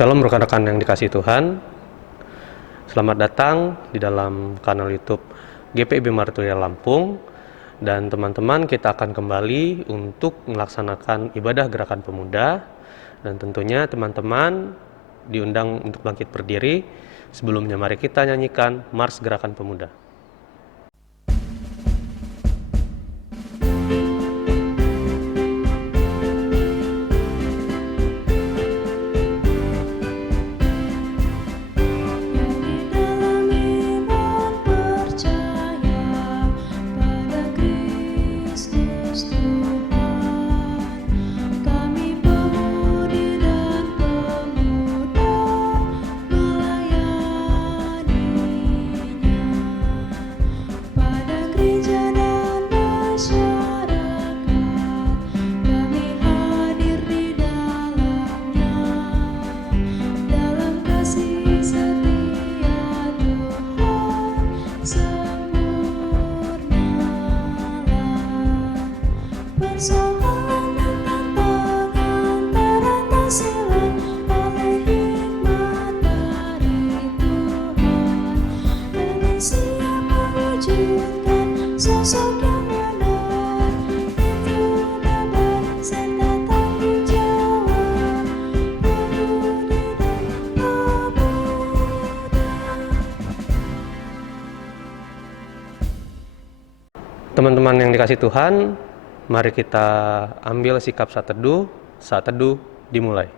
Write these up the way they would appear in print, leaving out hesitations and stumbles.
Shalom rekan-rekan yang dikasihi Tuhan. Selamat datang di dalam kanal YouTube GPIB Marturia Lampung. Dan teman-teman, kita akan kembali untuk melaksanakan ibadah gerakan pemuda. Dan tentunya teman-teman diundang untuk bangkit berdiri. Sebelumnya mari kita nyanyikan Mars Gerakan Pemuda. Teman-teman yang dikasihi Tuhan, mari kita ambil sikap saat teduh. Saat teduh dimulai.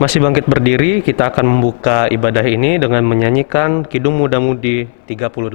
Masih bangkit berdiri, kita akan membuka ibadah ini dengan menyanyikan Kidung Muda-Mudi 38.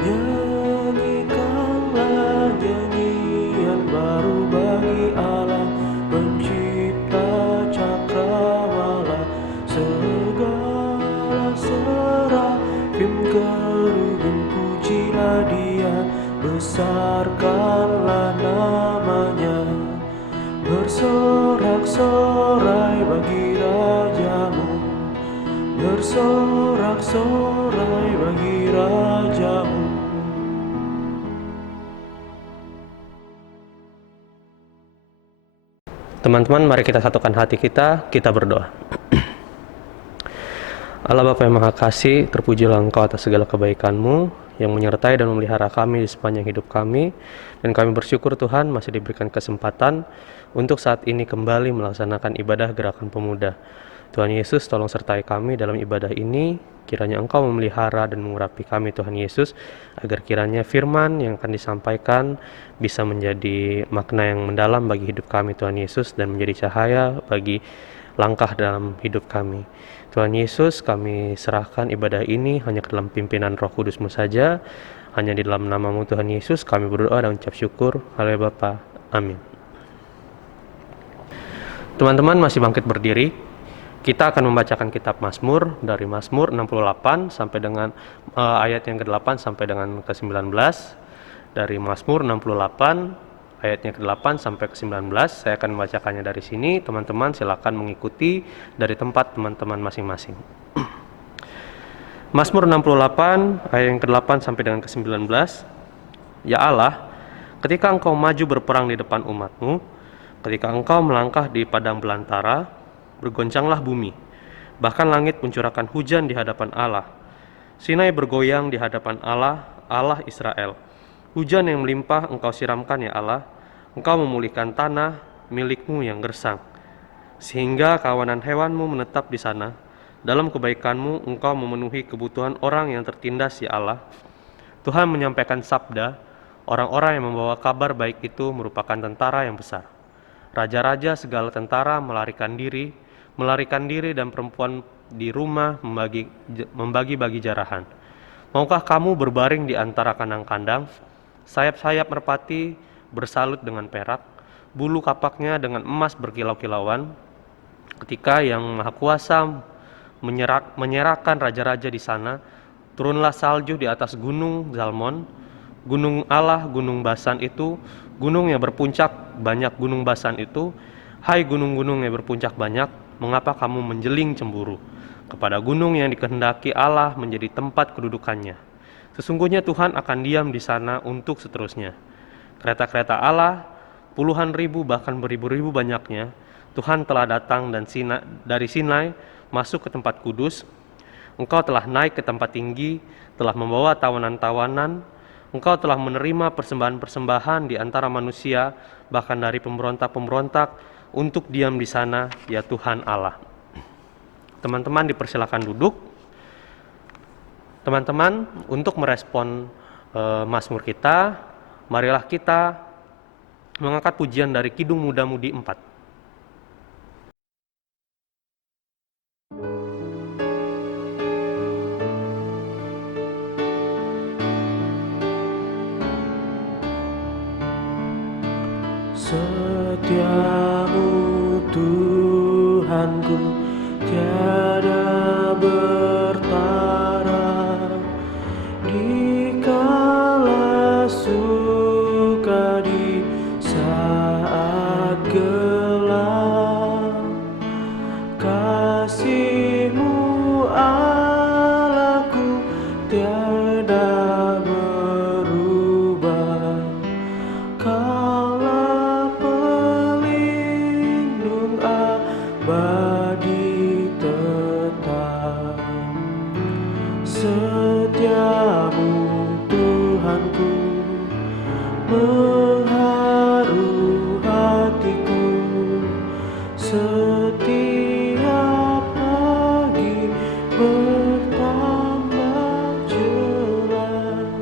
Nyanyikanlah nyanyian baru bagi Allah, pencipta cakrawala, segala serafim kerubim pujilah Dia, besarkanlah namanya, bersorak-sorai bagi Rajamu, bersorak-sorai bagi Rajamu. Teman-teman, mari kita satukan hati kita berdoa. Allah Bapa yang Maha Kasih, terpujilah Engkau atas segala kebaikan-Mu yang menyertai dan memelihara kami di sepanjang hidup kami. Dan kami bersyukur Tuhan masih diberikan kesempatan untuk saat ini kembali melaksanakan ibadah gerakan pemuda. Tuhan Yesus, tolong sertai kami dalam ibadah ini. Kiranya Engkau memelihara dan mengurapi kami Tuhan Yesus, agar kiranya firman yang akan disampaikan bisa menjadi makna yang mendalam bagi hidup kami Tuhan Yesus, dan menjadi cahaya bagi langkah dalam hidup kami. Tuhan Yesus, kami serahkan ibadah ini hanya ke dalam pimpinan Roh Kudus-Mu saja. Hanya di dalam nama-Mu Tuhan Yesus kami berdoa dan ucap syukur. Haleluya Bapa. Amin. Teman-teman masih bangkit berdiri. Kita akan membacakan kitab Mazmur dari Mazmur 68 sampai dengan ayat yang ke-8 sampai dengan ke-19. Dari Mazmur 68 ayatnya ke-8 sampai ke-19. Saya akan membacakannya dari sini. Teman-teman silakan mengikuti dari tempat teman-teman masing-masing. Mazmur 68 ayat yang ke-8 sampai dengan ke-19. Ya Allah, ketika Engkau maju berperang di depan umat-Mu, ketika Engkau melangkah di padang belantara, bergoncanglah bumi, bahkan langit mencurahkan hujan di hadapan Allah. Sinai bergoyang di hadapan Allah, Allah Israel. Hujan yang melimpah Engkau siramkan ya Allah, Engkau memulihkan tanah milik-Mu yang gersang, sehingga kawanan hewan-Mu menetap di sana. Dalam kebaikan-Mu Engkau memenuhi kebutuhan orang yang tertindas ya Allah. Tuhan menyampaikan sabda, orang-orang yang membawa kabar baik itu merupakan tentara yang besar. Raja-raja segala tentara melarikan diri dan perempuan di rumah membagi-bagi jarahan. Maukah kamu berbaring di antara kandang-kandang? Sayap-sayap merpati bersalut dengan perak, bulu kapaknya dengan emas berkilau-kilauan. Ketika Yang Maha Kuasa menyerahkan raja-raja di sana, turunlah salju di atas gunung Zalmon, gunung Allah, gunung Basan itu, gunung yang berpuncak banyak gunung Basan itu. Hai gunung-gunung yang berpuncak banyak, mengapa kamu menjeling cemburu kepada gunung yang dikehendaki Allah menjadi tempat kedudukannya? Sesungguhnya Tuhan akan diam di sana untuk seterusnya. Kereta-kereta Allah, puluhan ribu bahkan beribu-ribu banyaknya, Tuhan telah datang dan dari Sinai masuk ke tempat kudus. Engkau telah naik ke tempat tinggi, telah membawa tawanan-tawanan. Engkau telah menerima persembahan-persembahan di antara manusia, bahkan dari pemberontak-pemberontak, untuk diam di sana, ya Tuhan Allah. Teman-teman dipersilakan duduk. Teman-teman, untuk merespon Mazmur kita, marilah kita mengangkat pujian dari Kidung Muda-Mudi 4. Setiamu Tuhanku tiada bertara, dikala suka di saat gelap. Kasih-Mu Allahku tiada berubah. Kaulah pelindung abadi tetap. Setiamu Tuhanku mengharu hatiku. Setiap pagi bertambah jelas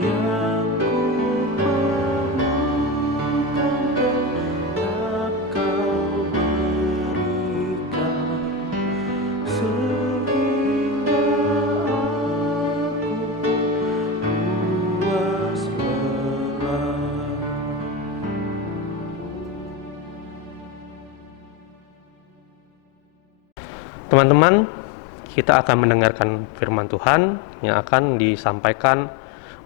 yang ku perlukan tetap Kau berikan, sehingga aku puas lelah. Teman-teman, kita akan mendengarkan firman Tuhan yang akan disampaikan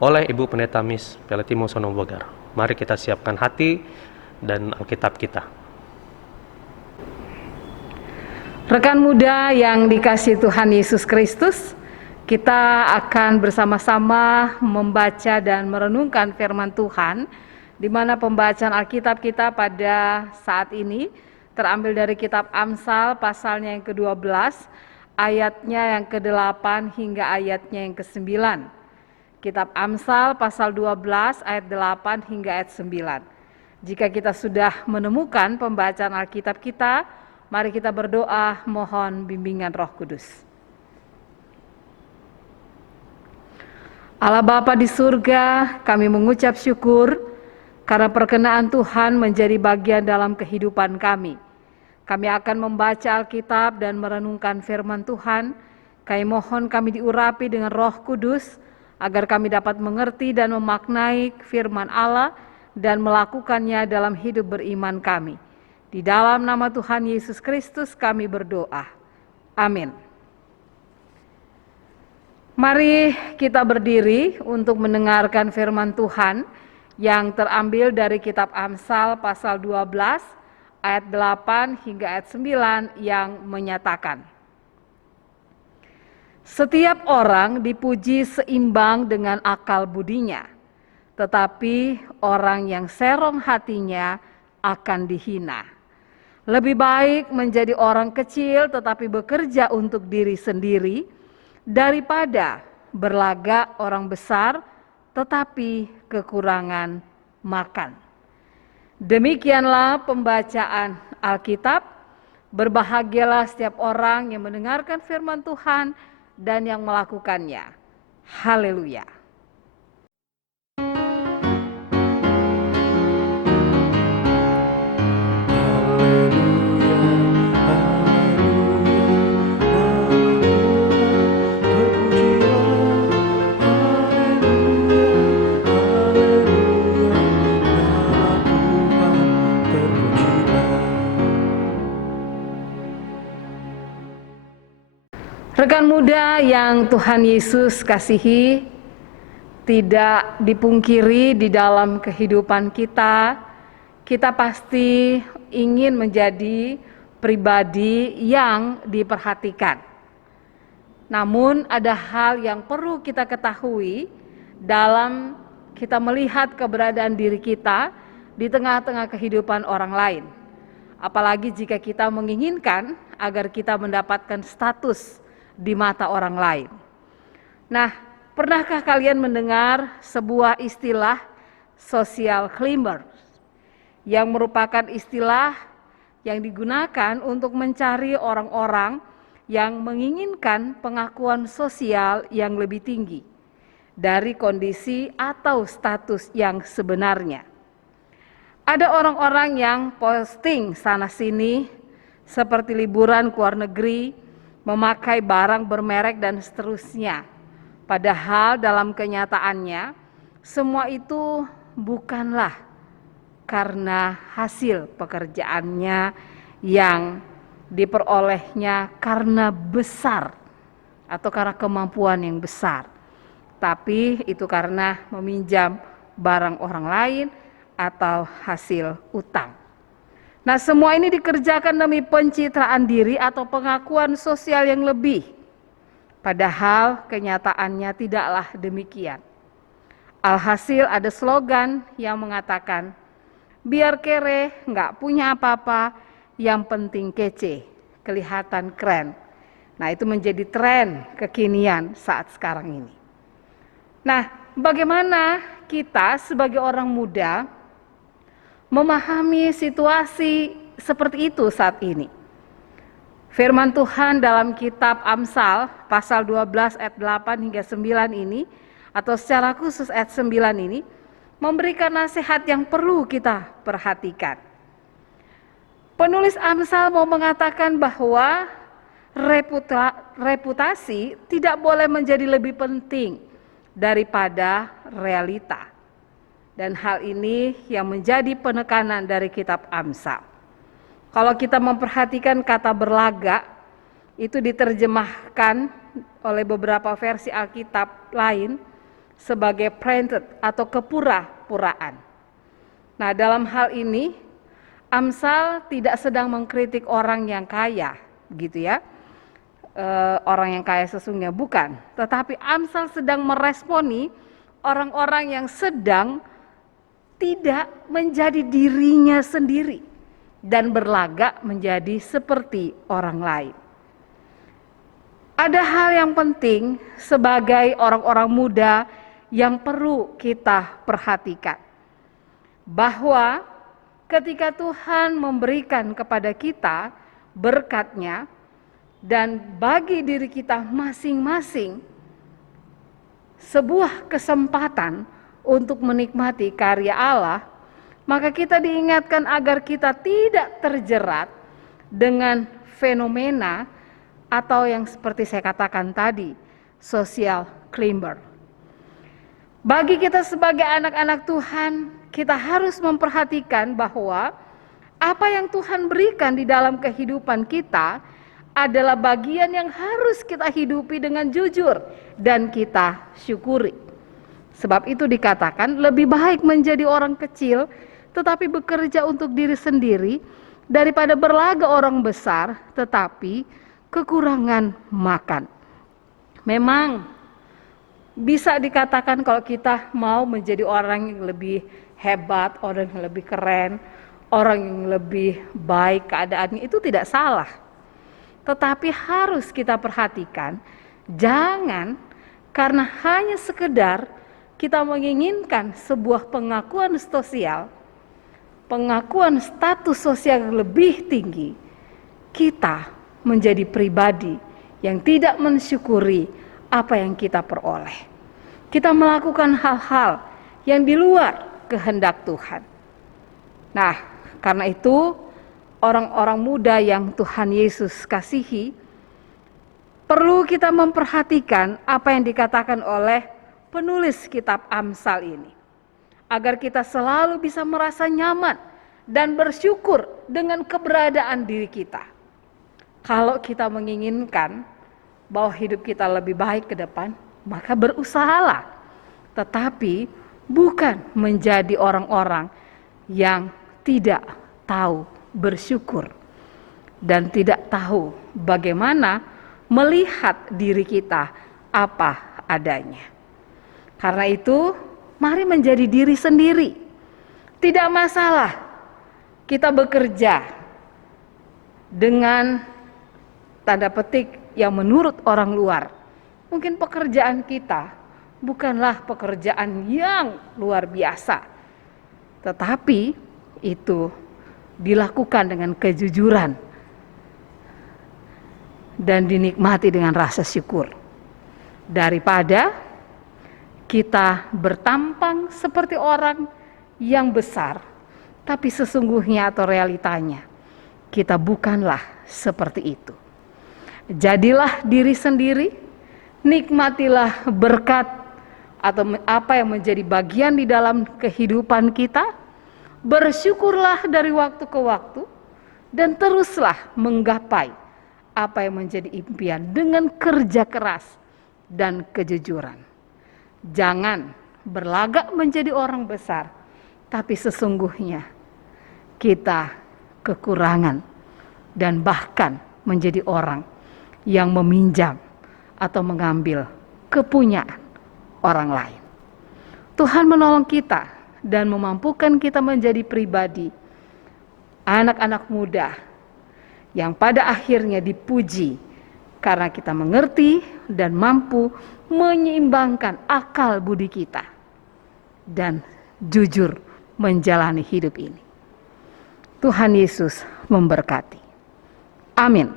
oleh Ibu Pendeta Miss Peletimo Sonobogar. Mari kita siapkan hati dan Alkitab kita. Rekan muda yang dikasihi Tuhan Yesus Kristus, kita akan bersama-sama membaca dan merenungkan firman Tuhan, di mana pembacaan Alkitab kita pada saat ini terambil dari kitab Amsal pasalnya yang ke-12, ayatnya yang ke-8 hingga ayatnya yang ke-9. Kitab Amsal pasal 12 ayat 8 hingga ayat 9. Jika kita sudah menemukan pembacaan Alkitab kita, mari kita berdoa mohon bimbingan Roh Kudus. Allah Bapa di surga, kami mengucap syukur karena perkenaan Tuhan menjadi bagian dalam kehidupan kami. Kami akan membaca Alkitab dan merenungkan firman Tuhan. Kami mohon kami diurapi dengan Roh Kudus, agar kami dapat mengerti dan memaknai firman Allah dan melakukannya dalam hidup beriman kami. Di dalam nama Tuhan Yesus Kristus kami berdoa. Amin. Mari kita berdiri untuk mendengarkan firman Tuhan yang terambil dari kitab Amsal pasal 12 ayat 8 hingga ayat 9 yang menyatakan, setiap orang dipuji seimbang dengan akal budinya, tetapi orang yang serong hatinya akan dihina. Lebih baik menjadi orang kecil tetapi bekerja untuk diri sendiri daripada berlagak orang besar tetapi kekurangan makan. Demikianlah pembacaan Alkitab. Berbahagialah setiap orang yang mendengarkan firman Tuhan dan yang melakukannya. Haleluya. Rekan muda yang Tuhan Yesus kasihi, tidak dipungkiri di dalam kehidupan kita, kita pasti ingin menjadi pribadi yang diperhatikan. Namun ada hal yang perlu kita ketahui dalam kita melihat keberadaan diri kita di tengah-tengah kehidupan orang lain. Apalagi jika kita menginginkan agar kita mendapatkan status di mata orang lain. Nah, pernahkah kalian mendengar sebuah istilah social climber yang merupakan istilah yang digunakan untuk mencari orang-orang yang menginginkan pengakuan sosial yang lebih tinggi dari kondisi atau status yang sebenarnya. Ada orang-orang yang posting sana-sini seperti liburan ke luar negeri, memakai barang bermerek dan seterusnya. Padahal dalam kenyataannya semua itu bukanlah karena hasil pekerjaannya yang diperolehnya karena besar atau karena kemampuan yang besar. Tapi itu karena meminjam barang orang lain atau hasil utang. Nah, semua ini dikerjakan demi pencitraan diri atau pengakuan sosial yang lebih. Padahal kenyataannya tidaklah demikian. Alhasil ada slogan yang mengatakan, biar kere, nggak punya apa-apa, yang penting kece, kelihatan keren. Nah, itu menjadi tren kekinian saat sekarang ini. Nah, bagaimana kita sebagai orang muda memahami situasi seperti itu saat ini? Firman Tuhan dalam kitab Amsal pasal 12 ayat 8 hingga 9 ini, atau secara khusus ayat 9 ini, memberikan nasihat yang perlu kita perhatikan. Penulis Amsal mau mengatakan bahwa reputasi tidak boleh menjadi lebih penting daripada realita. Dan hal ini yang menjadi penekanan dari kitab Amsal. Kalau kita memperhatikan kata berlagak, itu diterjemahkan oleh beberapa versi Alkitab lain sebagai pretend atau kepura-puraan. Nah, dalam hal ini Amsal tidak sedang mengkritik orang yang kaya, gitu ya. Orang yang kaya sesungguhnya bukan, tetapi Amsal sedang meresponi orang-orang yang sedang tidak menjadi dirinya sendiri dan berlagak menjadi seperti orang lain. Ada hal yang penting sebagai orang-orang muda yang perlu kita perhatikan, bahwa ketika Tuhan memberikan kepada kita berkat-Nya dan bagi diri kita masing-masing sebuah kesempatan untuk menikmati karya Allah, maka kita diingatkan agar kita tidak terjerat dengan fenomena atau yang seperti saya katakan tadi, social climber. Bagi kita sebagai anak-anak Tuhan, kita harus memperhatikan bahwa Apa yang Tuhan berikan di dalam kehidupan kita adalah bagian yang harus kita hidupi dengan jujur dan kita syukuri. Sebab itu dikatakan lebih baik menjadi orang kecil tetapi bekerja untuk diri sendiri daripada berlaga orang besar tetapi kekurangan makan. Memang bisa dikatakan kalau kita mau menjadi orang yang lebih hebat, orang yang lebih keren, orang yang lebih baik keadaannya, itu tidak salah. Tetapi harus kita perhatikan, jangan karena hanya sekedar kita menginginkan sebuah pengakuan sosial, pengakuan status sosial yang lebih tinggi, kita menjadi pribadi yang tidak mensyukuri apa yang kita peroleh. Kita melakukan hal-hal yang di luar kehendak Tuhan. Nah, karena itu orang-orang muda yang Tuhan Yesus kasihi, perlu kita memperhatikan apa yang dikatakan oleh penulis kitab Amsal ini. Agar kita selalu bisa merasa nyaman dan bersyukur dengan keberadaan diri kita. Kalau kita menginginkan bahwa hidup kita lebih baik ke depan, maka berusahalah. Tetapi bukan menjadi orang-orang yang tidak tahu bersyukur dan tidak tahu bagaimana melihat diri kita apa adanya. Karena itu, mari menjadi diri sendiri. Tidak masalah kita bekerja dengan tanda petik yang menurut orang luar. Mungkin pekerjaan kita bukanlah pekerjaan yang luar biasa. Tetapi itu dilakukan dengan kejujuran dan dinikmati dengan rasa syukur. Daripada kita bertampang seperti orang yang besar, tapi sesungguhnya atau realitanya kita bukanlah seperti itu. Jadilah diri sendiri, nikmatilah berkat atau apa yang menjadi bagian di dalam kehidupan kita, bersyukurlah dari waktu ke waktu, dan teruslah menggapai apa yang menjadi impian dengan kerja keras dan kejujuran. Jangan berlagak menjadi orang besar, tapi sesungguhnya kita kekurangan dan bahkan menjadi orang yang meminjam atau mengambil kepunyaan orang lain. Tuhan menolong kita dan memampukan kita menjadi pribadi anak-anak muda yang pada akhirnya dipuji karena kita mengerti dan mampu menyeimbangkan akal budi kita dan jujur menjalani hidup ini. Tuhan Yesus memberkati. Amin.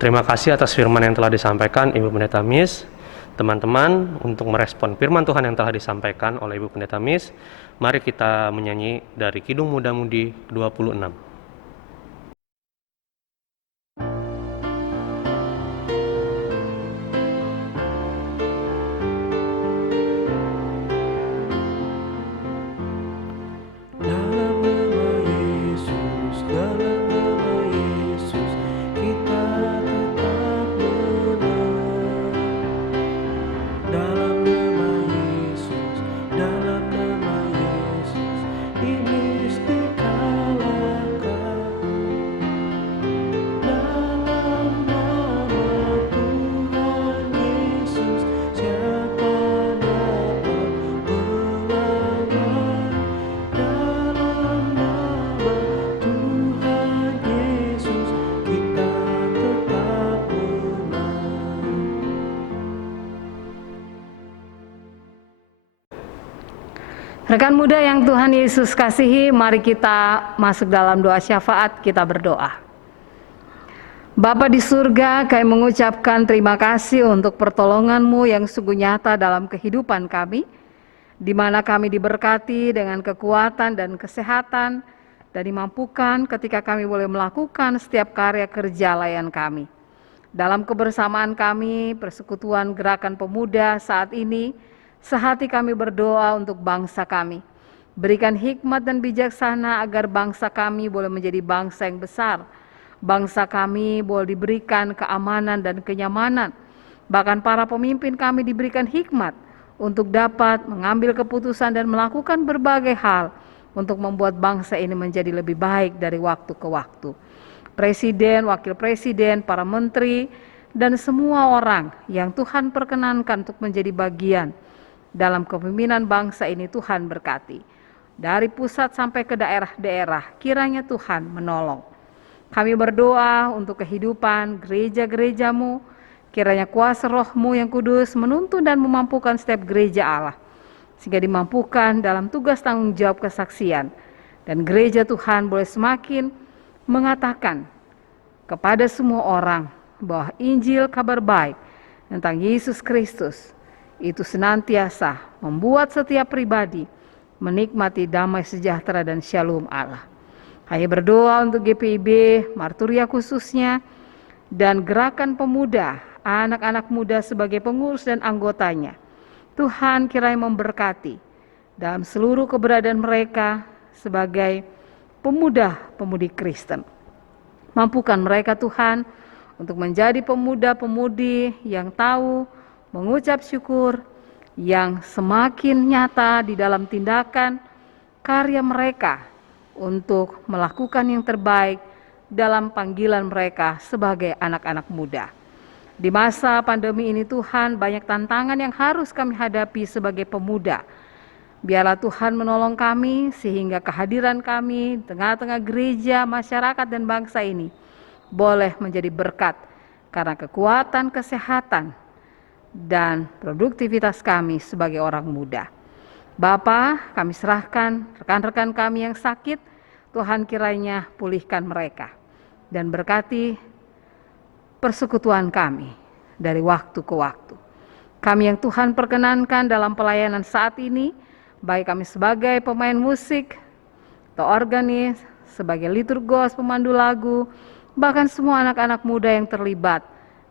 Terima kasih atas firman yang telah disampaikan Ibu Pendeta Miss. Teman-teman, untuk merespon firman Tuhan yang telah disampaikan oleh Ibu Pendeta Miss, mari kita menyanyi dari Kidung Muda-Mudi 26. Rekan muda yang Tuhan Yesus kasihi, mari kita masuk dalam doa syafaat, kita berdoa. Bapa di surga, kami mengucapkan terima kasih untuk pertolongan-Mu yang sungguh nyata dalam kehidupan kami, di mana kami diberkati dengan kekuatan dan kesehatan, dan dimampukan ketika kami boleh melakukan setiap karya kerja layan kami. Dalam kebersamaan kami, persekutuan gerakan pemuda saat ini, sehati kami berdoa untuk bangsa kami. Berikan hikmat dan bijaksana agar bangsa kami boleh menjadi bangsa yang besar. Bangsa kami boleh diberikan keamanan dan kenyamanan. Bahkan para pemimpin kami diberikan hikmat untuk dapat mengambil keputusan dan melakukan berbagai hal untuk membuat bangsa ini menjadi lebih baik dari waktu ke waktu. Presiden, wakil presiden, para menteri, dan semua orang yang Tuhan perkenankan untuk menjadi bagian dalam kepemimpinan bangsa ini, Tuhan berkati. Dari pusat sampai ke daerah-daerah, kiranya Tuhan menolong. Kami berdoa untuk kehidupan gereja-gerejamu, kiranya kuasa Roh-Mu yang kudus menuntun dan memampukan setiap gereja Allah, sehingga dimampukan dalam tugas tanggung jawab kesaksian. Dan gereja Tuhan boleh semakin mengatakan kepada semua orang bahwa Injil kabar baik tentang Yesus Kristus itu senantiasa membuat setiap pribadi menikmati damai sejahtera dan shalom Allah. Kami berdoa untuk GPIB, Marturia khususnya, dan gerakan pemuda, anak-anak muda sebagai pengurus dan anggotanya. Tuhan kiranya memberkati dalam seluruh keberadaan mereka sebagai pemuda-pemudi Kristen. Mampukan mereka Tuhan untuk menjadi pemuda-pemudi yang tahu mengucap syukur, yang semakin nyata di dalam tindakan karya mereka untuk melakukan yang terbaik dalam panggilan mereka sebagai anak-anak muda. Di masa pandemi ini Tuhan, banyak tantangan yang harus kami hadapi sebagai pemuda. Biarlah Tuhan menolong kami sehingga kehadiran kami di tengah-tengah gereja, masyarakat, dan bangsa ini boleh menjadi berkat karena kekuatan, kesehatan, dan produktivitas kami sebagai orang muda. Bapa, kami serahkan rekan-rekan kami yang sakit, Tuhan kiranya pulihkan mereka dan berkati persekutuan kami dari waktu ke waktu. Kami yang Tuhan perkenankan dalam pelayanan saat ini, baik kami sebagai pemain musik atau organis, sebagai liturgos, pemandu lagu, bahkan semua anak-anak muda yang terlibat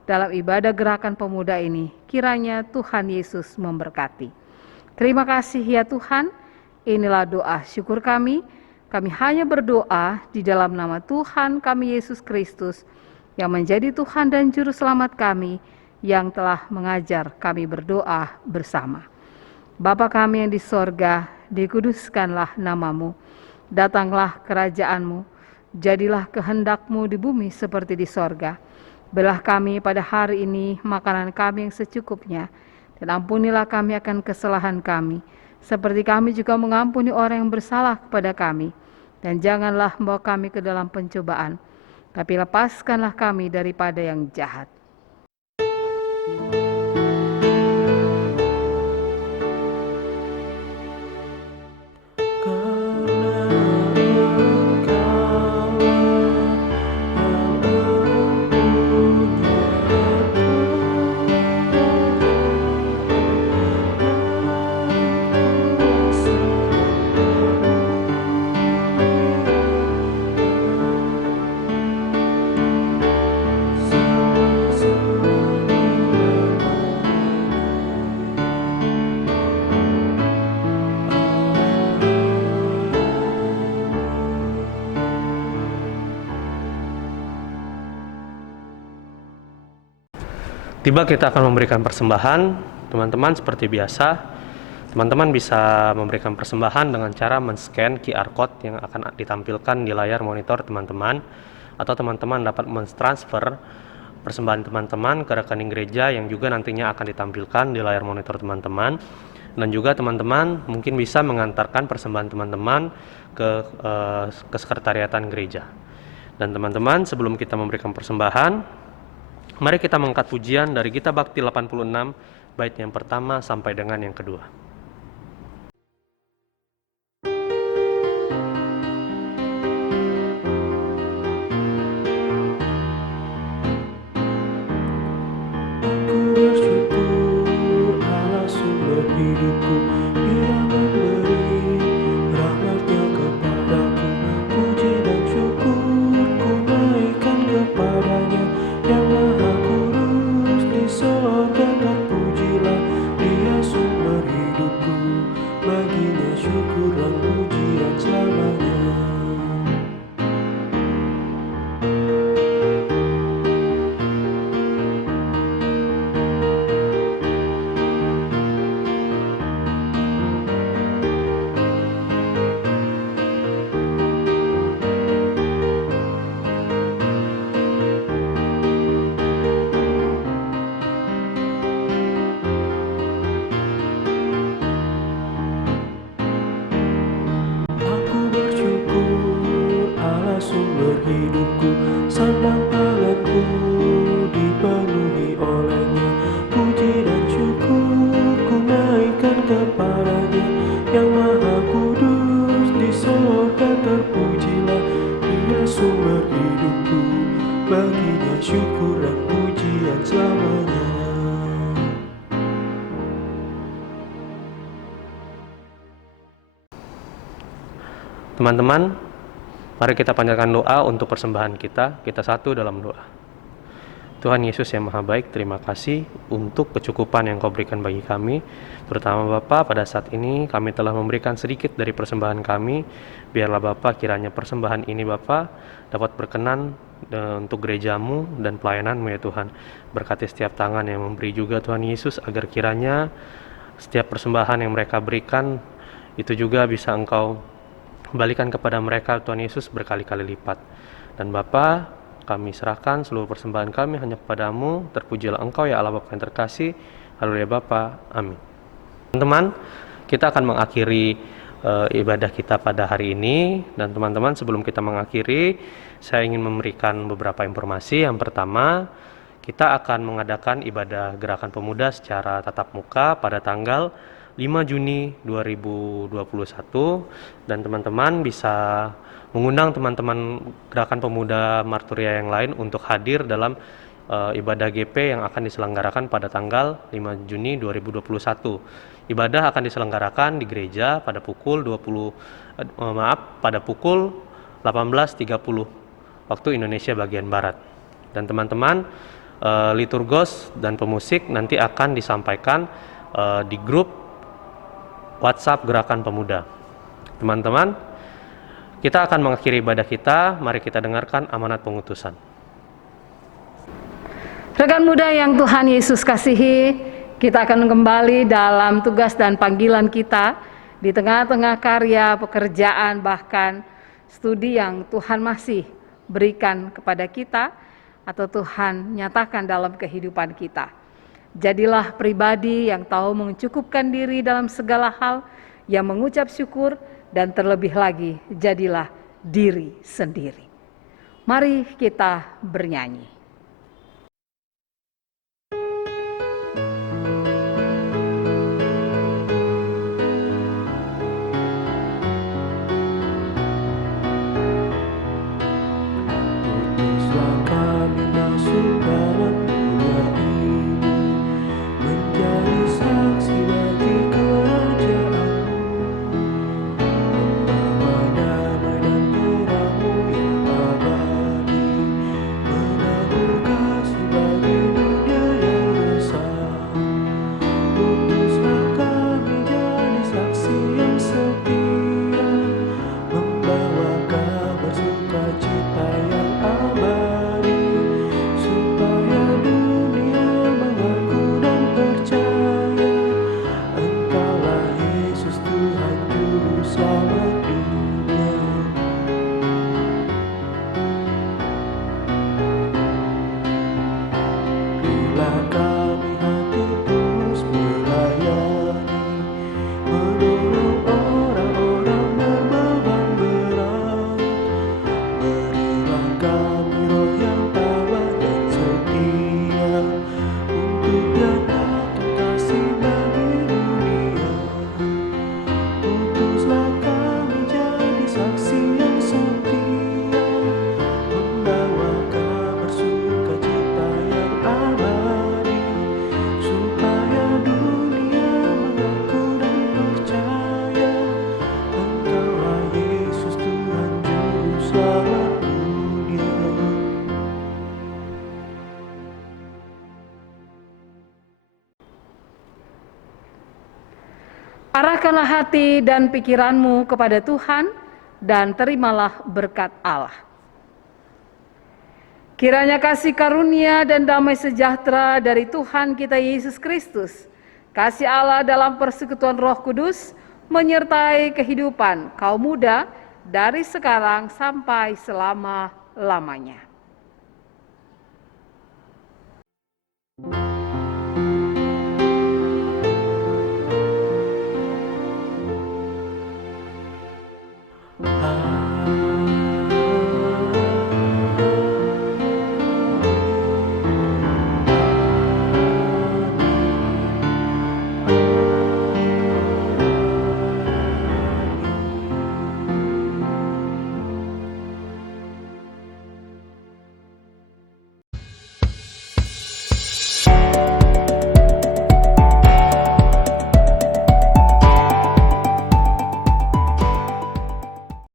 dalam ibadah gerakan pemuda ini, kiranya Tuhan Yesus memberkati. Terima kasih ya Tuhan, inilah doa syukur kami. Kami hanya berdoa di dalam nama Tuhan kami Yesus Kristus, yang menjadi Tuhan dan Juru Selamat kami, yang telah mengajar kami berdoa bersama. Bapa kami yang di sorga, dikuduskanlah namamu, datanglah kerajaanmu, jadilah kehendak-Mu di bumi seperti di sorga. Belah kami pada hari ini makanan kami yang secukupnya, dan ampunilah kami akan kesalahan kami, seperti kami juga mengampuni orang yang bersalah kepada kami. Dan janganlah membawa kami ke dalam pencobaan, tapi lepaskanlah kami daripada yang jahat. Tiba kita akan memberikan persembahan, teman-teman seperti biasa. Teman-teman bisa memberikan persembahan dengan cara men-scan QR code yang akan ditampilkan di layar monitor teman-teman, atau teman-teman dapat mentransfer persembahan teman-teman ke rekening gereja yang juga nantinya akan ditampilkan di layar monitor teman-teman. Dan juga teman-teman mungkin bisa mengantarkan persembahan teman-teman ke sekretariatan gereja. Dan teman-teman, sebelum kita memberikan persembahan, mari kita mengangkat pujian dari Gita Bakti 86, bait yang pertama sampai dengan yang kedua. Aku bersyukur Allah sumber hidupku, Dia memberi rahmat-Nya kepadaku. Puji dan syukur ku naikkan kepadanya, yang maha kudus di sorga terpujilah, Dia sumber hidup. baginya syukur dan pujian selamanya. Teman-teman, mari kita panjatkan doa untuk persembahan kita. Kita satu dalam doa. Tuhan Yesus yang Maha Baik, terima kasih untuk kecukupan yang Kau berikan bagi kami. Terutama Bapa, pada saat ini kami telah memberikan sedikit dari persembahan kami. Biarlah Bapa, kiranya persembahan ini Bapa dapat berkenan untuk gerejamu dan pelayananmu ya Tuhan. Berkati setiap tangan yang memberi juga Tuhan Yesus, agar kiranya setiap persembahan yang mereka berikan itu juga bisa Engkau kembalikan kepada mereka Tuhan Yesus berkali-kali lipat. Dan Bapa, kami serahkan seluruh persembahan kami hanya kepadamu. Terpujilah Engkau ya Allah Bapa yang terkasih. Haleluya Bapa, amin. Teman-teman, kita akan mengakhiri ibadah kita pada hari ini. Dan teman-teman, sebelum kita mengakhiri, saya ingin memberikan beberapa informasi. Yang pertama, kita akan mengadakan ibadah gerakan pemuda secara tatap muka pada tanggal 5 Juni 2021, dan teman-teman bisa mengundang teman-teman Gerakan Pemuda Marturia yang lain untuk hadir dalam ibadah GP yang akan diselenggarakan pada tanggal 5 Juni 2021. Ibadah akan diselenggarakan di gereja pada pukul 18.30 waktu Indonesia bagian Barat. Dan teman-teman, liturgos dan pemusik nanti akan disampaikan di grup WhatsApp Gerakan Pemuda. Teman-teman, kita akan mengakhiri ibadah kita. Mari kita dengarkan amanat pengutusan. Rekan muda yang Tuhan Yesus kasihi, kita akan kembali dalam tugas dan panggilan kita di tengah-tengah karya, pekerjaan, bahkan studi yang Tuhan masih berikan kepada kita atau Tuhan nyatakan dalam kehidupan kita. Jadilah pribadi yang tahu mencukupkan diri dalam segala hal, yang mengucap syukur, dan terlebih lagi, jadilah diri sendiri. Mari kita bernyanyi. Putuslah kami masuk dalam dunia ini, menjadi saksi bagi kerajaan-Mu, membawa damai dan terang-Mu yang abadi, menabur kasih bagi dunia yang resah. Putuslah kami jadi saksi yang setia, membawa kabar sukacita yang abadi, supaya dunia mengaku dan percaya Engkaulah Yesus Tuhan Juru Selamat dunia. Berilah kami hati tulus melayani, menolong orang-orang berbeban berat. Berilah kami roh yang tabah dan setia, untuk nyatakan kasih bagi dunia. Putuslah kami jadi saksi yang setia, membawa kabar sukacita yang abadi, supaya dunia mengaku dan percaya Engkaulah Yesus Tuhan Juru Selamat dunia. Arahkanlah hati dan pikiranmu kepada Tuhan, dan terimalah berkat Allah. Kiranya kasih karunia dan damai sejahtera dari Tuhan kita Yesus Kristus, kasih Allah dalam persekutuan Roh Kudus, menyertai kehidupan kaum muda dari sekarang sampai selama-lamanya.